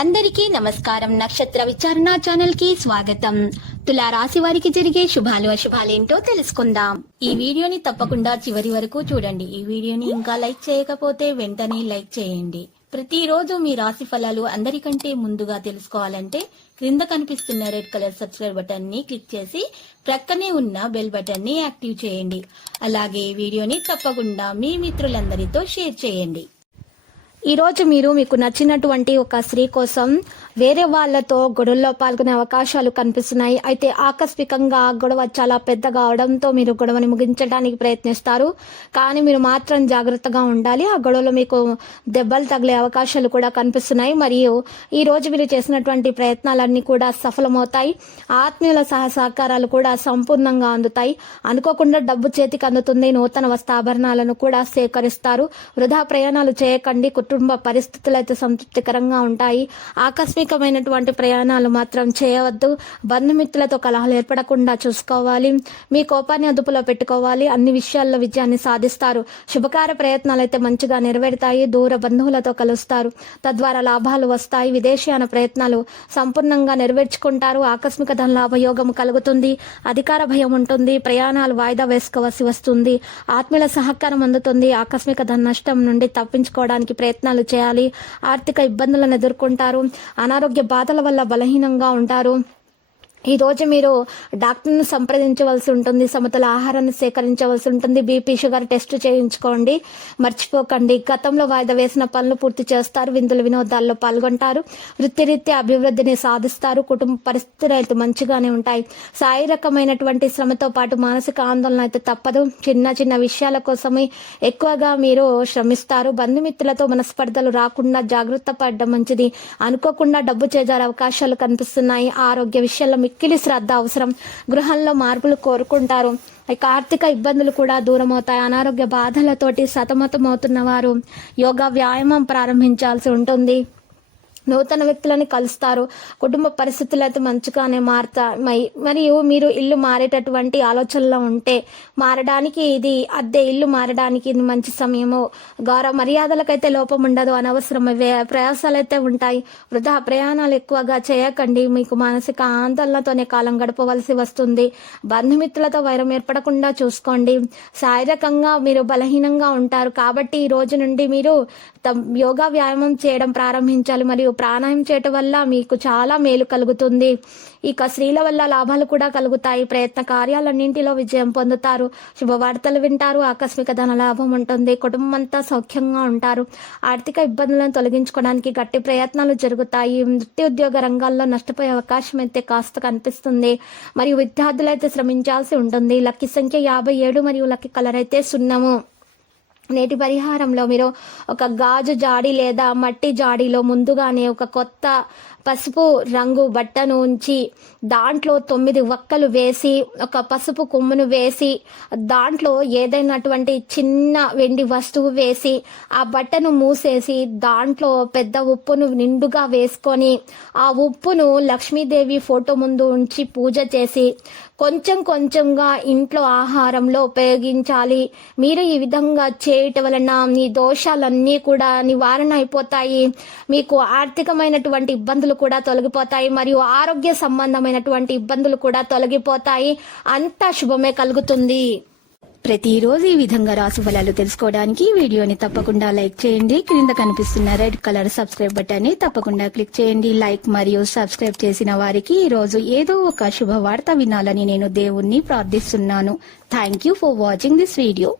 అందరికీ నమస్కారం. నక్షత్ర విచారణ ఛానల్ కి స్వాగతం. తులా రాశి వారికి జరిగే శుభాలు అశుభాలేంటో తెలుసుకుందాం. ఈ వీడియోని తప్పకుండా చివరి వరకు చూడండి. ఈ వీడియోని ఇంకా లైక్ చేయకపోతే వెంటనే లైక్ చేయండి. ప్రతిరోజు మీ రాశి ఫలాలు అందరికంటే ముందుగా తెలుసుకోవాలంటే క్రింద కనిపిస్తున్న రెడ్ కలర్ సబ్స్క్రైబ్ బటన్ ని క్లిక్ చేసి ప్రక్కనే ఉన్న బెల్ బటన్ ని యాక్టివ్ చేయండి. అలాగే ఈ వీడియోని తప్పకుండా మీ మిత్రులందరితో షేర్ చేయండి. ఈ రోజు మీరు మీకు నచ్చినటువంటి ఒక స్త్రీ కోసం వేరే వాళ్లతో గొడవల్లో పాల్గొనే అవకాశాలు కనిపిస్తున్నాయి. అయితే ఆకస్మికంగా గొడవ చాలా పెద్దగా అవడంతో మీరు గొడవని ముగించడానికి ప్రయత్నిస్తారు. కానీ మీరు మాత్రం జాగ్రత్తగా ఉండాలి. ఆ గొడవలో మీకు దెబ్బలు తగిలే అవకాశాలు కూడా కనిపిస్తున్నాయి. మరియు ఈ రోజు మీరు చేసినటువంటి ప్రయత్నాలన్నీ కూడా సఫలమవుతాయి. ఆత్మీయుల సహకారాలు కూడా సంపూర్ణంగా అందుతాయి. అనుకోకుండా డబ్బు చేతికి అందుతుంది. నూతన వస్త్రాభరణాలను కూడా సేకరిస్తారు. వృధా ప్రయాణాలు చేయకండి. కుటుంబ పరిస్థితులు అయితే సంతృప్తికరంగా ఉంటాయి. ఆకస్మికమైనటువంటి ప్రయాణాలు మాత్రం చేయవద్దు. బంధుమిత్రులతో కలహాలు ఏర్పడకుండా చూసుకోవాలి. మీ కోపాన్ని అదుపులో పెట్టుకోవాలి. అన్ని విషయాల్లో విజయాన్ని సాధిస్తారు. శుభకార్య ప్రయత్నాలు అయితే మంచిగా నెరవేరుతాయి. దూర బంధువులతో కలుస్తారు. తద్వారా లాభాలు వస్తాయి. విదేశీయాన ప్రయత్నాలు సంపూర్ణంగా నెరవేర్చుకుంటారు. ఆకస్మిక ధన లాభయోగం కలుగుతుంది. అధికార భయం ఉంటుంది. ప్రయాణాలు వాయిదా వేసుకోవలసి వస్తుంది. ఆత్మీయుల సహకారం అందుతుంది. ఆకస్మిక ధన నష్టం నుండి తప్పించుకోవడానికి ప్రయత్నాలు చేయాలి. ఆర్థిక ఇబ్బందులను ఎదుర్కొంటారు. అనారోగ్య బాధల వల్ల బలహీనంగా ఉంటారు. ఈ రోజు మీరు డాక్టర్ను సంప్రదించవలసి ఉంటుంది. సమతుల ఆహారాన్ని సేకరించవలసి ఉంటుంది. బీపీ షుగర్ టెస్ట్ చేయించుకోండి. మర్చిపోకండి. గతంలో వాయిదా వేసిన పనులు పూర్తి చేస్తారు. విందులు వినోదాల్లో పాల్గొంటారు. వృత్తిరీత్యా అభివృద్ధిని సాధిస్తారు. కుటుంబ పరిస్థితులు అయితే మంచిగానే ఉంటాయి. శారీరకమైనటువంటి శ్రమతో పాటు మానసిక ఆందోళన అయితే తప్పదు. చిన్న చిన్న విషయాల కోసమే ఎక్కువగా మీరు శ్రమిస్తారు. బంధుమిత్రులతో మనస్పర్ధలు రాకుండా జాగ్రత్త పడడం మంచిది. అనుకోకుండా డబ్బు చేజారే అవకాశాలు కనిపిస్తున్నాయి. ఆరోగ్య విషయాల్లో మిక్కిలి శ్రద్ధ అవసరం. గృహంలో మార్పులు కోరుకుంటారు. ఇక ఆర్థిక ఇబ్బందులు కూడా దూరం అవుతాయి. అనారోగ్య బాధలతోటి సతమతమవుతున్న వారు యోగా వ్యాయామం ప్రారంభించాల్సి ఉంటుంది. నూతన వ్యక్తులని కలుస్తారు. కుటుంబ పరిస్థితులు అయితే మంచిగానే మారుతాయి. మరియు మీరు ఇల్లు మారేటటువంటి ఆలోచనలో ఉంటే మారడానికి ఇది అద్దె ఇల్లు మారడానికి ఇది మంచి సమయము. గౌరవ మర్యాదలకైతే లోపం ఉండదు. అనవసరం ప్రయాసాలు అయితే ఉంటాయి. వృధా ప్రయాణాలు ఎక్కువగా చేయకండి. మీకు మానసిక ఆందోళనతోనే కాలం గడపవలసి వస్తుంది. బంధుమిత్రులతో వైరం ఏర్పడకుండా చూసుకోండి. శారీరకంగా మీరు బలహీనంగా ఉంటారు. కాబట్టి ఈ రోజు నుండి మీరు యోగా వ్యాయామం చేయడం ప్రారంభించాలి. మరియు ప్రాణాయామం చేయటం వల్ల మీకు చాలా మేలు కలుగుతుంది. ఇక స్త్రీల వల్ల లాభాలు కూడా కలుగుతాయి. ప్రయత్న కార్యాలన్నింటిలో విజయం పొందుతారు. శుభవార్తలు వింటారు. ఆకస్మిక ధన లాభం ఉంటుంది. కుటుంబం అంతా సౌఖ్యంగా ఉంటారు. ఆర్థిక ఇబ్బందులను తొలగించుకోవడానికి గట్టి ప్రయత్నాలు జరుగుతాయి. వృత్తి ఉద్యోగ రంగాల్లో నష్టపోయే అవకాశం అయితే కాస్త కనిపిస్తుంది. మరియు విద్యార్థులు అయితే శ్రమించాల్సి ఉంటుంది. లక్కీ సంఖ్య 57 మరియు లక్కీ కలర్ అయితే సున్నము. నేటి పరిహారంలో మీరు ఒక గాజు జాడి లేదా మట్టి జాడీలో ముందుగానే ఒక కొత్త పసుపు రంగు బట్టను ఉంచి దాంట్లో 9 వక్కలు వేసి ఒక పసుపు కొమ్మును వేసి దాంట్లో ఏదైనటువంటి చిన్న వెండి వస్తువు వేసి ఆ బట్టను మూసేసి దాంట్లో పెద్ద ఉప్పును నిండుగా వేసుకొని ఆ ఉప్పును లక్ష్మీదేవి ఫోటో ముందు ఉంచి పూజ చేసి కొంచెం కొంచెంగా ఇంట్లో ఆహారంలో ఉపయోగించాలి. మీరు ఈ విధంగా చేయటం వలన మీ దోషాలన్నీ కూడా నివారణ అయిపోతాయి. మీకు ఆర్థికమైనటువంటి ఇబ్బందులు కూడా తొలగిపోతాయి. మరియు ఆరోగ్య సంబంధమైనటువంటి ఇబ్బందులు కూడా తొలగిపోతాయి. అంతా శుభమే కలుగుతుంది. ప్రతిరోజు ఈ విధంగా రాశి ఫలాలు తెలుసుకోవడానికి వీడియోని తప్పకుండా లైక్ చేయండి. క్రింద కనిపిస్తున్న రెడ్ కలర్ సబ్స్క్రైబ్ బటన్ ని తప్పకుండా క్లిక్ చేయండి. లైక్ మరియు సబ్స్క్రైబ్ చేసిన వారికి ఈ రోజు ఏదో ఒక శుభవార్త వినాలని నేను దేవుణ్ణి ప్రార్థిస్తున్నాను. Thank you for watching this video.